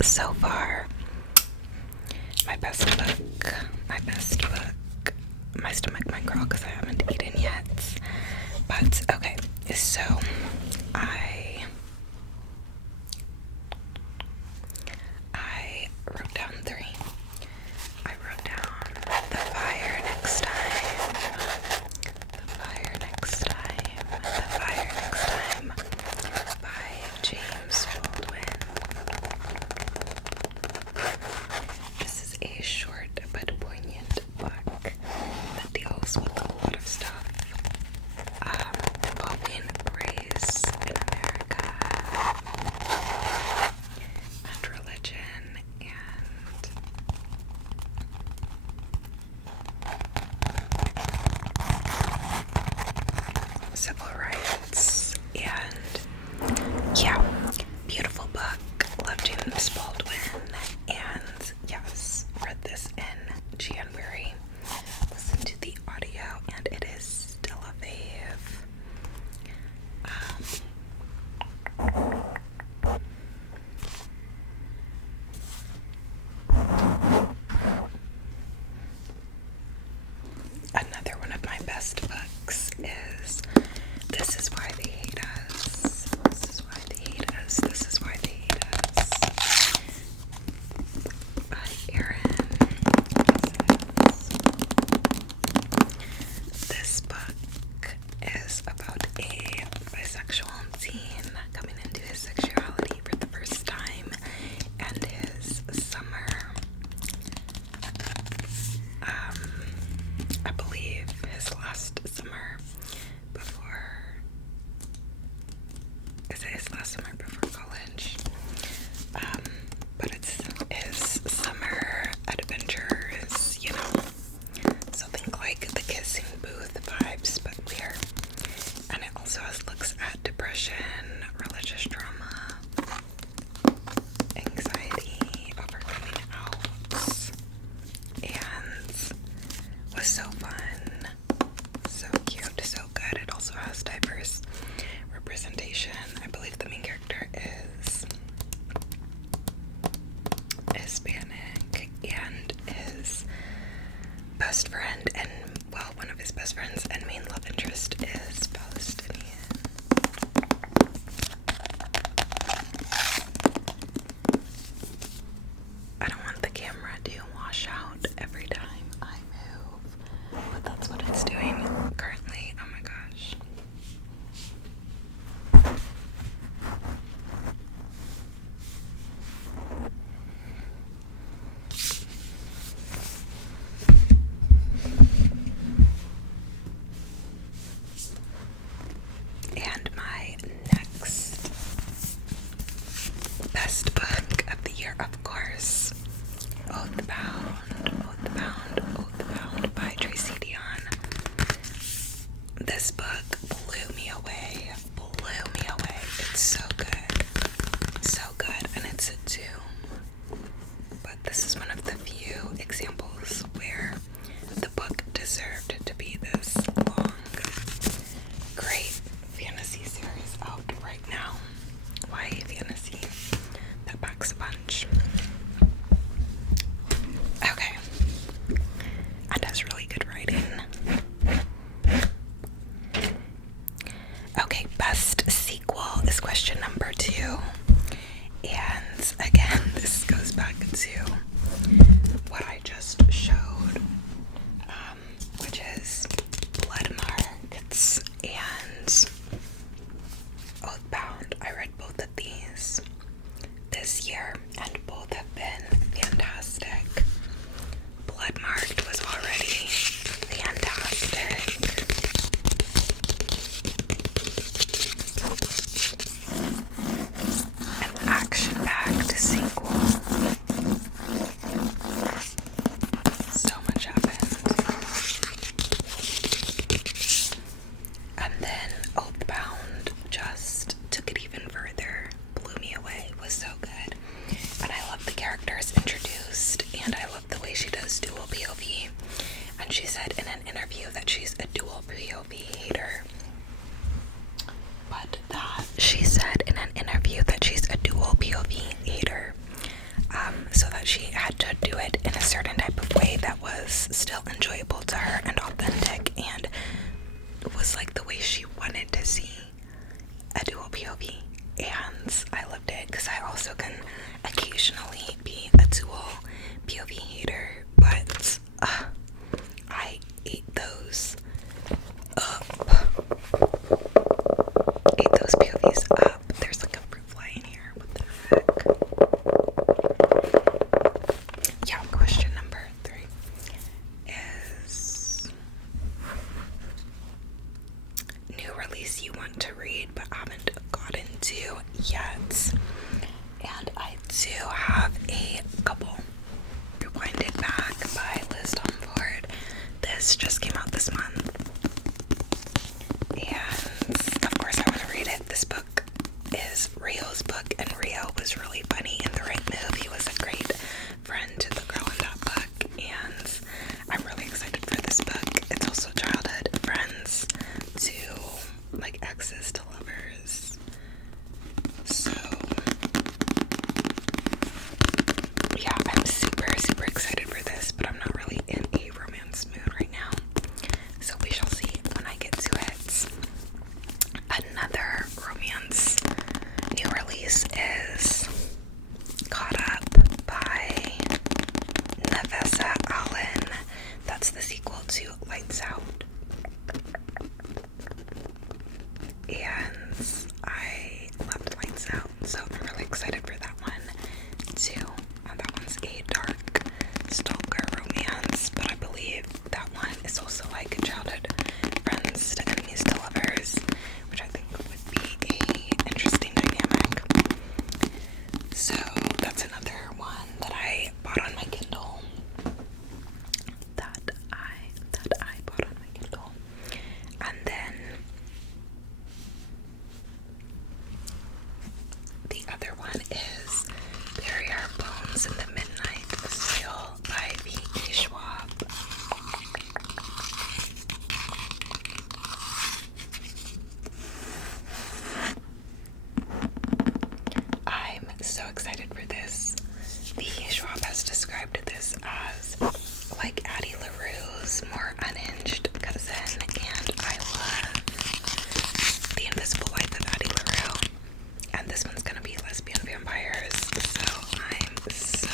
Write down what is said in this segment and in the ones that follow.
so far. My best book. My stomach might crawl because I haven't eaten yet. But okay, so I wrote down 3. I wrote down The Fire Next Time. The Fire Next Time. The Fire Next Time by James Baldwin. This is a short but poignant book that deals with a lot of stuff involving race in America and religion and civil rights, and yeah, beautiful book. Love James Baldwin, and yes, read this in January. Listened to the audio, and it is still a fave. Another one of my best books is This Is Why They Hate Us. This Is Why They Hate Us. This Is Why They Hate Us by Erin. This book is about a bisexual teen coming into his sexuality for the first time and his summer. I believe his last summer before, is it his last summer before college? But it's his summer adventures, you know, so think like the kissing booth vibes, but queer. And it also looks at depression, religious trauma, anxiety, overcoming out, and was so fun, so cute, so good. It also has diverse representation. I believe the main character is Hispanic, and his best friend, and well, one of his best friends and main love interest is Palestinian. I don't want the camera to wash out every time I move, but that's what it's doing currently. Oh my gosh. And my next best book of the year, of course, Oathbound by Tracy Dion. This book blew me away. It's so good, and it's a 2. But this is one of the few examples where the book deserved to be this long. Great fantasy series out right now. YA fantasy that packs a punch. certain type of way that was still enjoyable to her and authentic, and it was like the way she wanted to see a dual POV. And I loved it because I also can occasionally be a dual POV hater, but I ate those up. Ate those POVs up. There's like a fruit fly in here. What the heck? Yeah, question number 3 is new release you want to read but haven't gotten to yet. And I do have a couple. Rewinded Back by Liz Tomford. This just came out this month. And of course I want to read it. This book is Rio's book, and Rio was really funny in The Right Move. He was a great friend to the girl in that book, and I'm really excited for this book. It's also childhood friends to like exes to lovers. So yeah, I'm super excited for this, but I'm not really in a romance mood right now. So we shall see when I get to it. Another romance new release is Caught Up by Nevessa Allen. That's the sequel to Lights Out. And I loved Lights Out, so I'm really excited for that one too. That one's a dark stalker romance, but I believe that one is also like childhood friends to enemies to lovers, which I think would be a interesting dynamic. So that's another one that I bought on my Kindle. That I bought on my Kindle. And then the other one is Bury Our Bones in the Midnight Seal by V.E. Schwab. I'm so excited for this. V.E. Schwab has described this as like Addie LaRue's more unhinged cousin, and I love The Invisible Life of Addie LaRue. And this one's gonna be lesbian vampires, so I'm so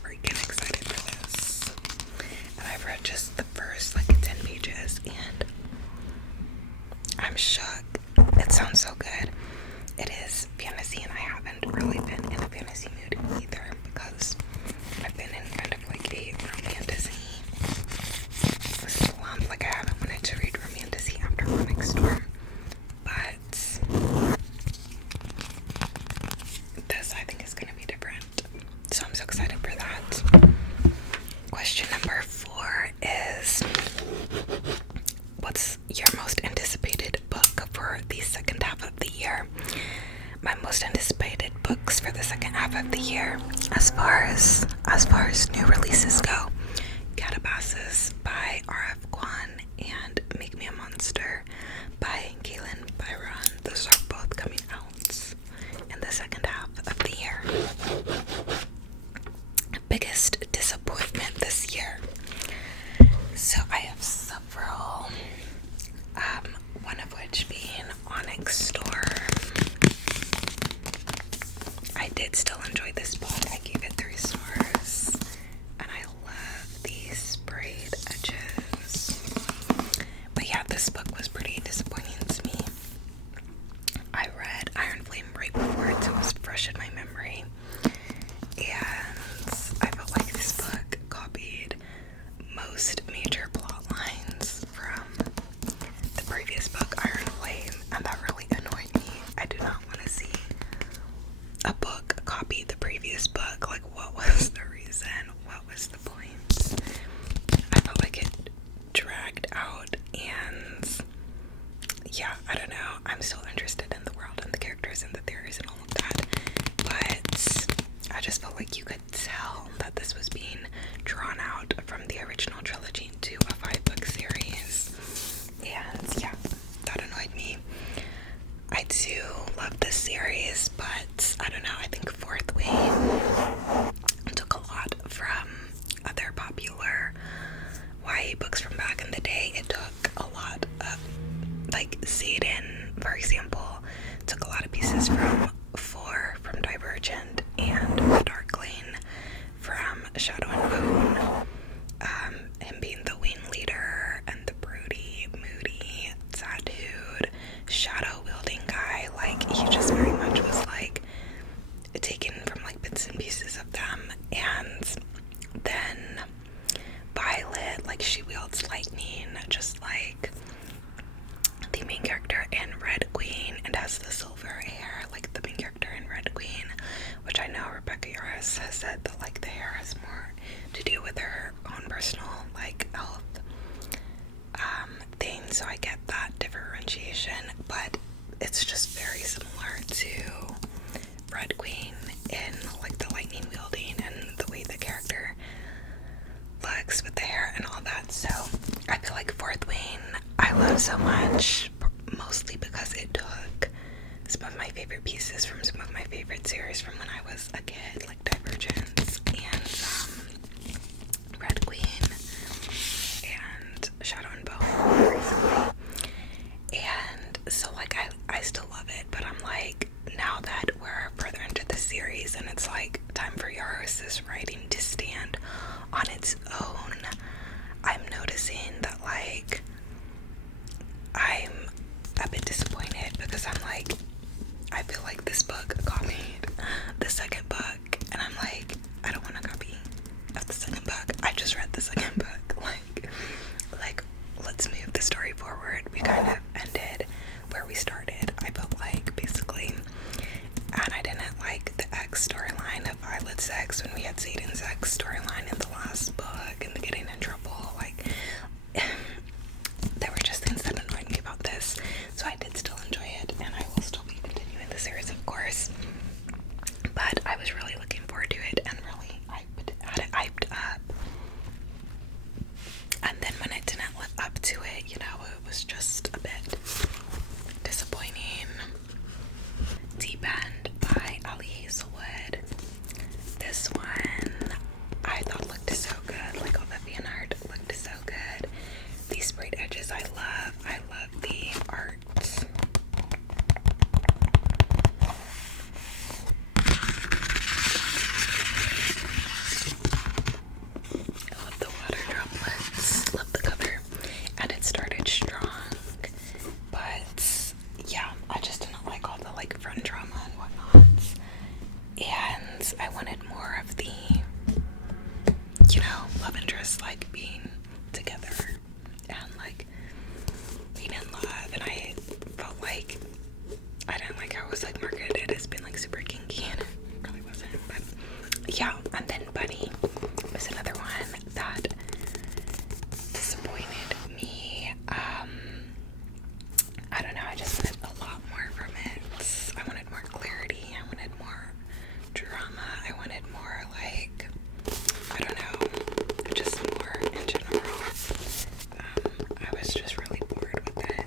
freaking excited for this. And I've read just the first like 10 pages, and I'm shook. It sounds so good. It is fantasy, and I haven't really been in a fantasy mood either, because I've been in kind of like a romantasy slump. Like I haven't wanted to read romantasy after Onyx Storm, but this I think is going to be different, so I'm so excited for that. Question number 4 is, what's your most anticipated book for the second half of the year? My most anticipated books for the second half of the year, as far as new releases go, Katabasis by R.F. Kwan and Make Me a Monster by Kaylin Byron. Those are both coming out in the second half of the year. Biggest disappointment this year. So I have several, one of which being Onyx Storm. I did still enjoy this book. I gave it 3 stars, and I love these sprayed edges. But yeah, this book was pretty disappointing to me. I read Iron Flame right before it, so it was fresh in my memory, and I felt like this book copied most major plot lines from the previous book, Iron Flame, and that really annoyed me. I do not want to see a book copy the previous book. Like, what was the reason? What was the point? I felt like it dragged out, and yeah, I don't know. I'm still interested in the world and the characters and the theories and all of that, but I just felt like you could tell that this was being drawn out from the original trilogy to a 5-book series, and yeah, that annoyed me. I do love this series, but I don't know, I think Fourth Wing took a lot from has said that like the hair has more to do with her own personal like health thing, so I get that differentiation, but it's just very similar to Red Queen in like the lightning wielding and the way the character looks with the hair and all that. So I feel like Fourth Wing I love so much, mostly because it took some of my favorite pieces from some of my favorite series from when I was a kid, like Divergence and Red Queen and Shadow and Bone recently. And so like I still love it, but I'm like, now that we're further into the series and it's like time for Yaris's writing to stand on its own, I'm noticing that like I'm a bit disappointed, because I'm like, I feel like this book copied the second book, and I'm like, I don't want a copy of the second book. I just read the second book. Like let's move the story forward. We kind of ended where we started, I felt like, basically. And I didn't like the X storyline of Violet's X when we had Satan's X storyline in the last book and the getting in trouble. Like, there were just things that annoyed me about this. So I did still enjoy it, and I will still be continuing the series, of course. But I was really looking forward to it and really had it hyped up. And then when it didn't live up to it, you know, it was just a bit disappointing. Deep End by Ali Hazelwood. This one I thought looked so good. Like, all the fan art looked so good. These sprayed edges I love. I love the art. I love the water droplets. Love the cover. And it started strong. But yeah, I just didn't like all the like front drama and whatnot. And I wanted more of the, you know, love interest like being together and like being in love. And I felt like I didn't like how it was like marketed as being like super kinky, and it really wasn't. But yeah, and then Bunny was another one that disappointed me. I don't know, I just wanted a lot more from it. I wanted more clarity, I wanted more drama, I wanted more like, I don't know, just more in general. I was just really bored with it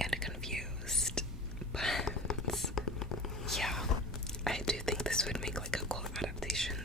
and confused. But yeah, I do think this would make like a cool adaptation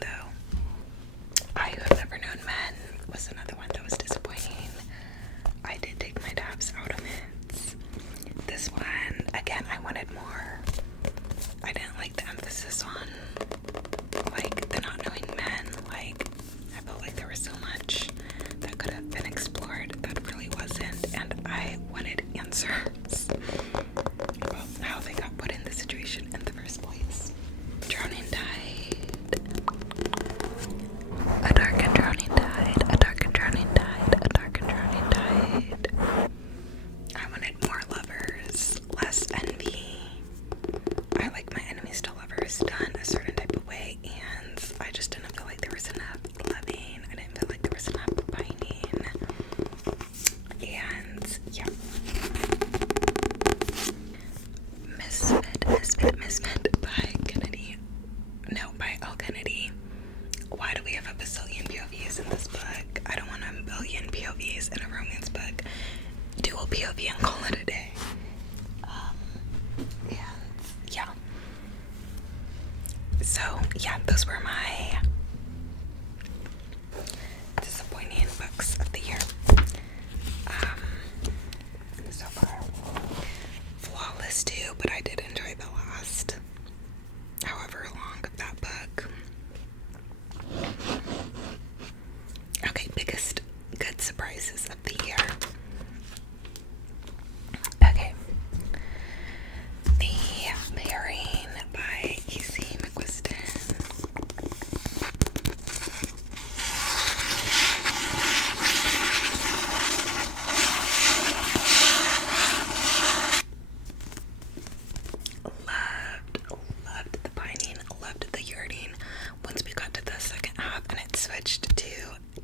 switched to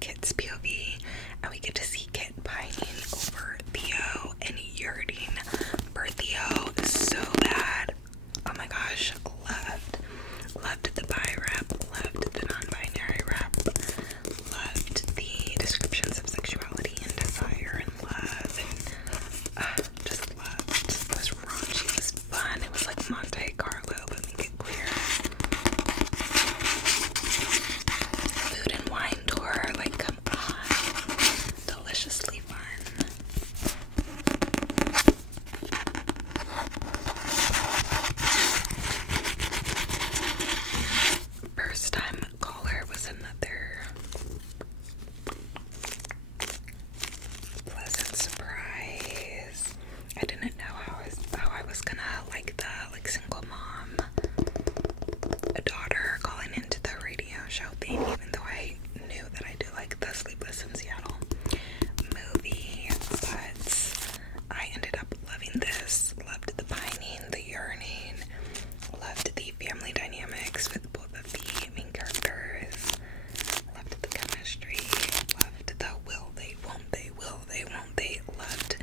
Kit's POV, and we get to see Kit pining over Theo and yearning for Theo so bad. Oh my gosh, loved the bi rap, loved the non-binary rap, loved the descriptions of sexuality and desire and love, and just loved. It was raunchy, it was fun, it was like Monte Carlo, but make it clear. Food and wine tour, like come on, deliciously fun. First time caller was another pleasant surprise. I didn't know how I was gonna like the single mom, a daughter calling into the radio show thing, even though I knew that I do like the Sleepless in Seattle movie, but I ended up loving this. Loved the pining, the yearning, loved the family dynamics with both of the main characters, loved the chemistry, loved the will they, won't they, loved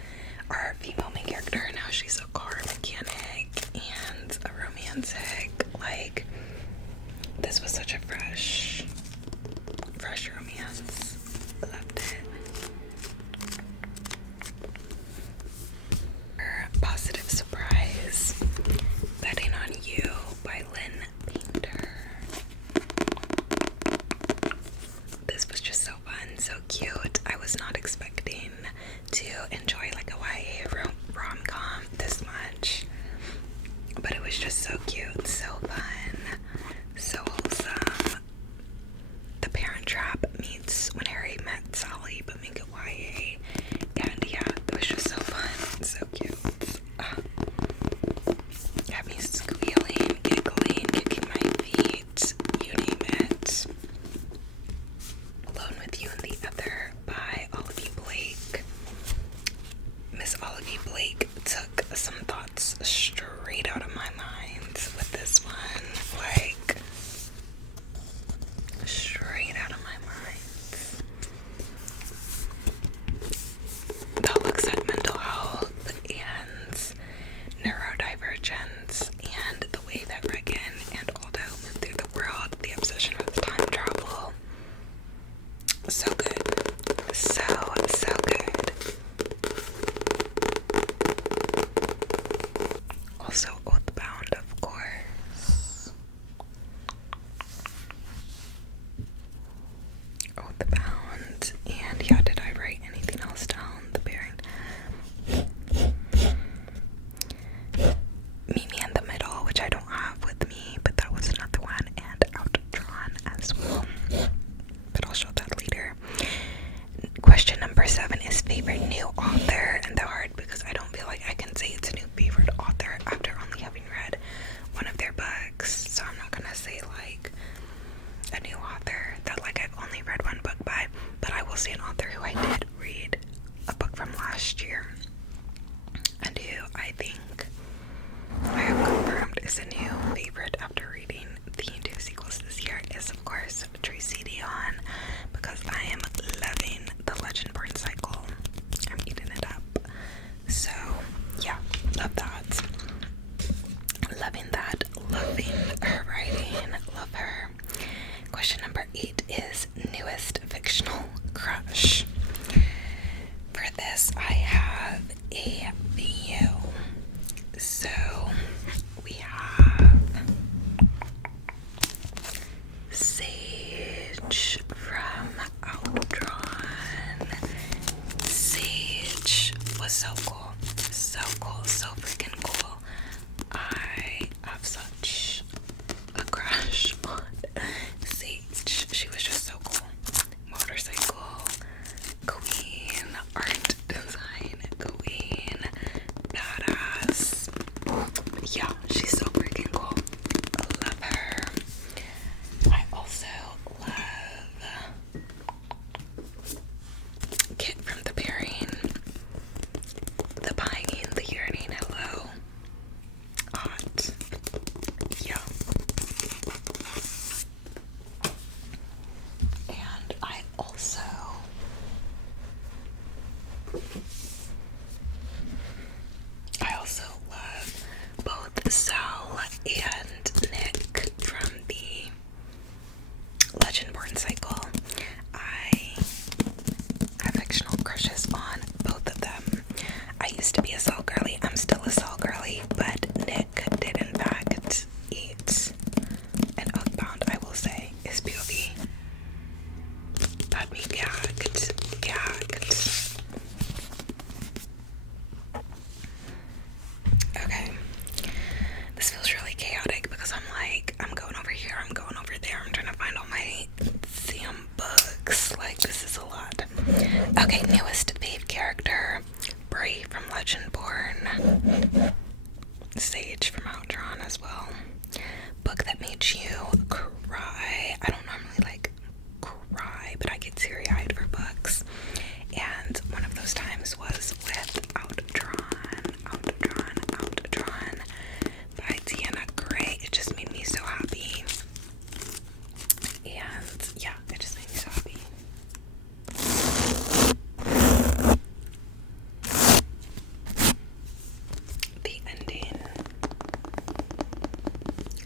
our female main character and how she's a car mechanic and a romantic. Like, this was such a fresh romance. Loved it. Positive surprise, Betting on You by Lynn Painter. This was just so fun, so cute. I was not expecting to enjoy like a YA rom-com this much, but it was just so cute, so fun, so wholesome. The Parent Trap meets When Harry Met Sally, but make it YA, and yeah, it was just so fun, so cute. Got me squealing, giggling, kicking my feet, you name it. Alone with You and the Other by Olivia Blake. Miss Olivia Blake took some thoughts straight out of my mind with this one. Like, straight out of my mind. That looks at mental health and neurodivergence and the way that Regan and Aldo move through the world, the obsession with time travel. So good. So good. Also Oathbound, of course. Oathbound. And yeah, did I write anything else down? The pairing. Meet Me in the Middle, which I don't have with me, but that was another one, and Outdrawn as well. But I'll show that later. Question number 7 is favorite new author, and they're hard because I don't feel like I can say it's a new favorite author after only having read one of their books. So I'm not gonna say like a new author that like I've only read one book by, but I will say an author who I did read a book from last year and who I think I have confirmed is a new favorite after reading the 2 sequels this year is of course Tracy Dion, because I am loving the Legendborn cycle. I'm eating it up. So yeah, love that. Loving that. Loving her writing. Love her. Question number 8 is newest fictional crush. For this, I have a few. So we have Sage from Outdrawn. Sage was so cool, so freaking cool. I have such a crush on Sage. She was just so cool. Legendborn cycle. I have fictional crushes on both of them. I used to be a Sol girly. I'm still a Sol girly, but Nick did in fact eat an Oathbound, I will say, is POV. Got me gagged. Okay. This feels really chaotic because I'm going over here, I'm going over there, I'm trying to find all my damn books. Like, this is a lot. Okay, newest fave character, Bray from Legendborn. Sage from Outdrawn as well. Book that made you cry. I don't normally cry, but I get teary-eyed for books. And one of those times was with Outdrawn by Deanna Gray. It just made me so happy. And yeah, it just made me so happy.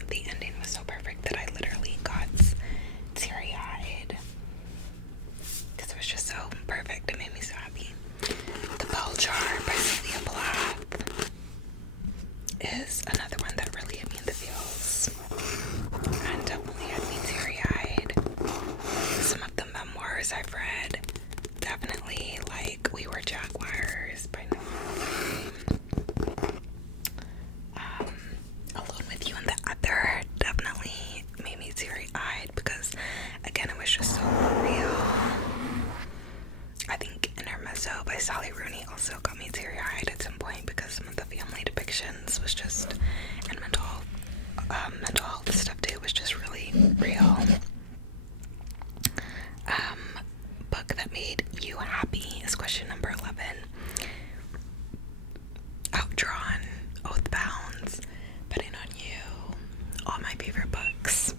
The ending was so perfect that I literally got teary-eyed because it was just so perfect. It made me so happy. The Bell Jar by Sylvia Plath is another one that really hit me in the feels and definitely had me teary-eyed. Some of the memoirs I've read, definitely, like We Were Jaguars by Alone with You and the Other definitely made me teary-eyed because, again, it was just so real. I think Intermezzo by Sally Rooney also got me teary-eyed at some point because some of the family depictions was just, and mental health stuff too, was just really real. Book that made you happy is question number 11. Outdrawn, Oathbound, Betting on You, all my favorite books.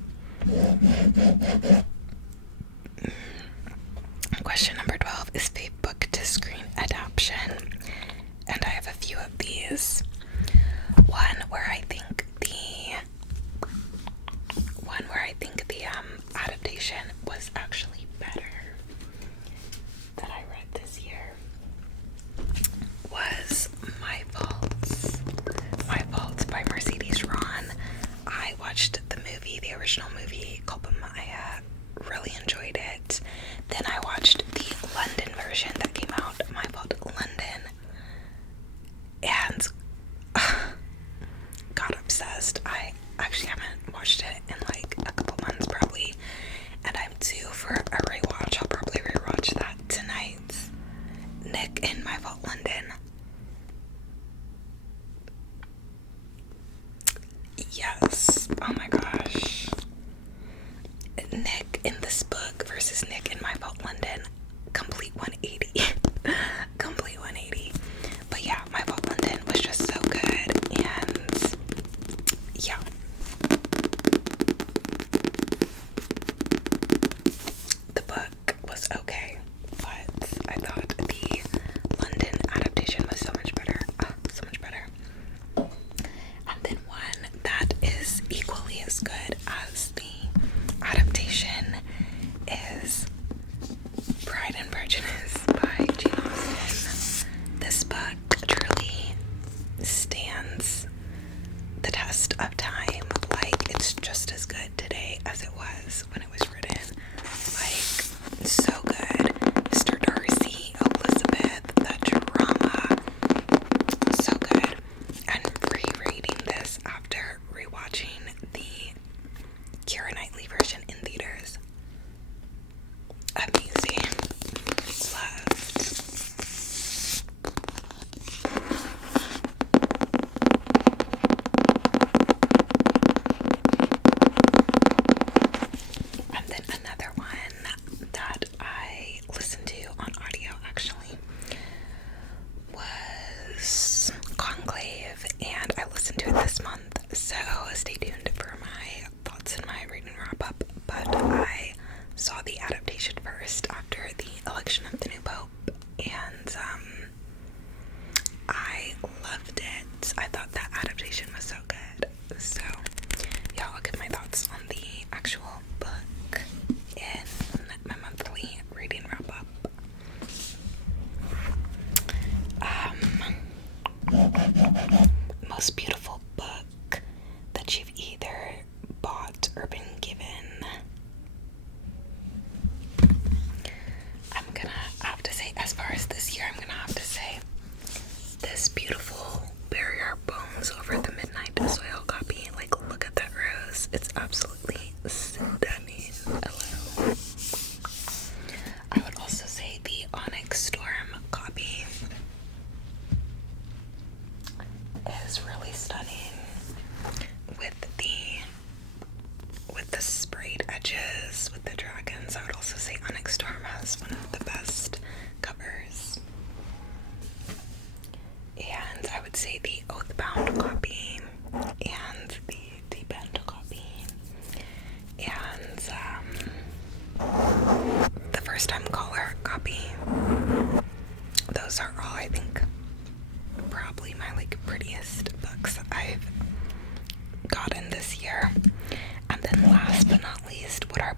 Question number 12 is fave book to screen adaptation, and I have a few of these. One where I think the adaptation was actually better that I read this year was My Fault by Mercedes Ron. I watched the movie, the original movie, Culpa Maya, really enjoyed it. Then I watched the London version that came out, My Fault London, and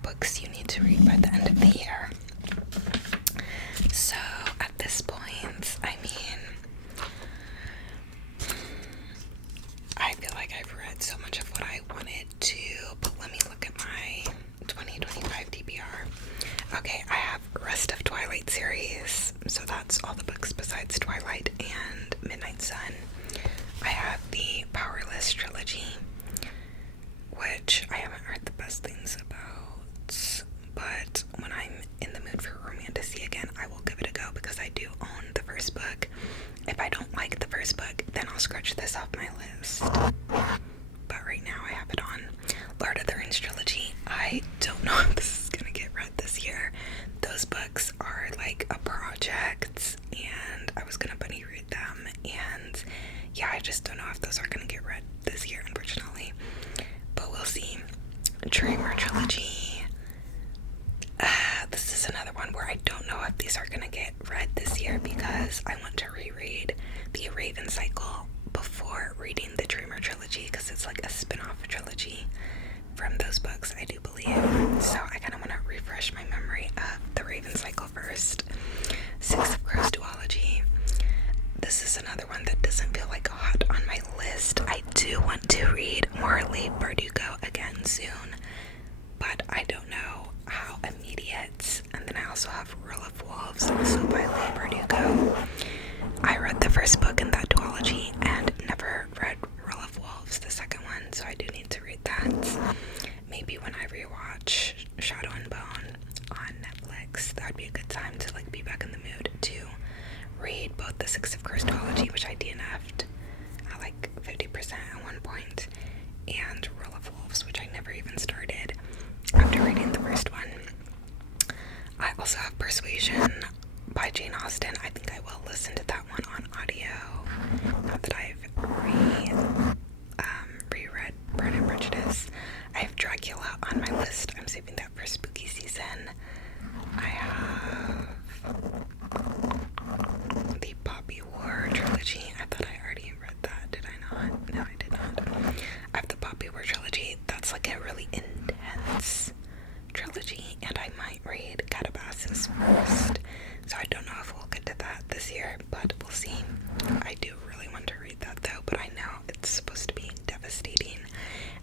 books you need to read by the end of the year. So at this point, I mean, I feel like I've read so much of what I wanted to, but let me look at my 2025 TBR. Okay, I have rest of Twilight series, so that's all the books besides Twilight and Midnight Sun. I have the Powerless trilogy, which I haven't heard the best things about, but when I'm in the mood for romantasy again, I will give it a go because I do own the first book. If I don't like the first book, then I'll scratch this off my list. But right now I have it on. Lord of the Rings trilogy. I don't know if this is gonna get read this year. Those books are like a project, and I was gonna bunny read them, and yeah, I just don't know if those are gonna get read this year, unfortunately. But we'll see. Dreamer trilogy. This is another one where I don't know if these are gonna get read this year because I want to reread the Raven Cycle before reading the Dreamer trilogy because it's like a spin-off trilogy from those books, I do believe. So I kind of want to refresh my memory of the Raven Cycle first. Six of Crows duology. This is another one that doesn't feel like hot on my list. I do want to read Morley Bardugo again soon, but I don't know how immediate. And then I also have Rule of Wolves, also by Leigh Bardugo. I read the first book in that duology and never read Rule of Wolves, the second one, so I do need to read that. Maybe when I rewatch Shadow and Bone on Netflix, that would be a good time to like be back in the mood to read both the Six of Crows duology, which I DNF'd at like 50% at one point, and Rule of Wolves, which I never even started after reading the first one. I also have Persuasion by Jane Austen. I think I will listen to that one on audio now that I've reread Pride and Prejudice. I have Dracula on my list. I'm saving that for spooky season. I have the Poppy War trilogy. I thought I already read that. Did I not? No, I did not. I have the Poppy War trilogy. That's like a really intense trilogy, and I might read Katabasis first. So I don't know if we'll get to that this year, but we'll see. I do really want to read that though, but I know it's supposed to be devastating,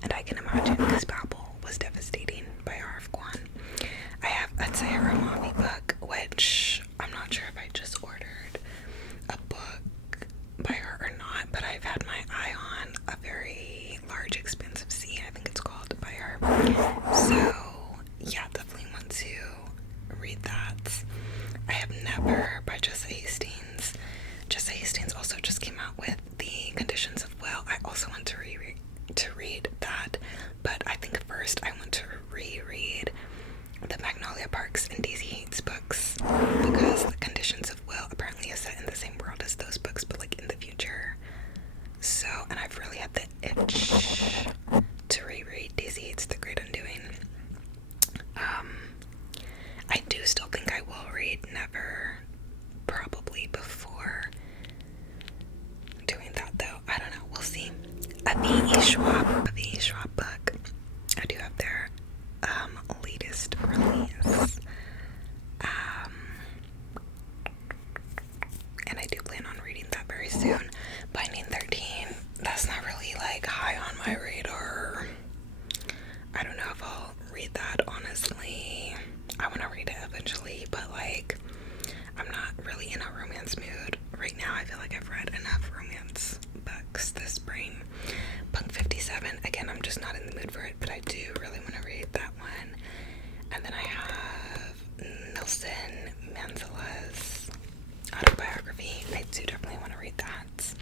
and I can imagine because Babel was devastating by R.F. Kuang. I have a Tahira Mami book, which I'm not sure if I just ordered a book by her or not, but I've had my eye on A Very Large Expansive Sea, I think it's called, by her. So yeah, definitely want to read that. I have Never by Jessa Hastings. Jessa Hastings also just came out with The Conditions of Will. I also want to read that, but I think first I want to reread the Magnolia Parks and Daisy Haites books because The Conditions of Will apparently is set in the same world as those books, but like in the future. So, and I've really had the itch to reread Daisy Haites' The Great Undoing. I do still think I will read Never, probably before doing that though. I don't know, we'll see. A V.E. Schwab book. I do have their latest release. And I do plan on reading that very soon. Binding 13, that's not really like high on my radar. I don't know if I'll read that, honestly. I want to read it eventually, but like I'm not really in a romance mood right now. I feel like I've read enough romance books this spring. Punk 57, again, I'm just not in the mood for it, but I do really want to read that one. And then I have Nelson Mandela's autobiography. I do definitely want to read that.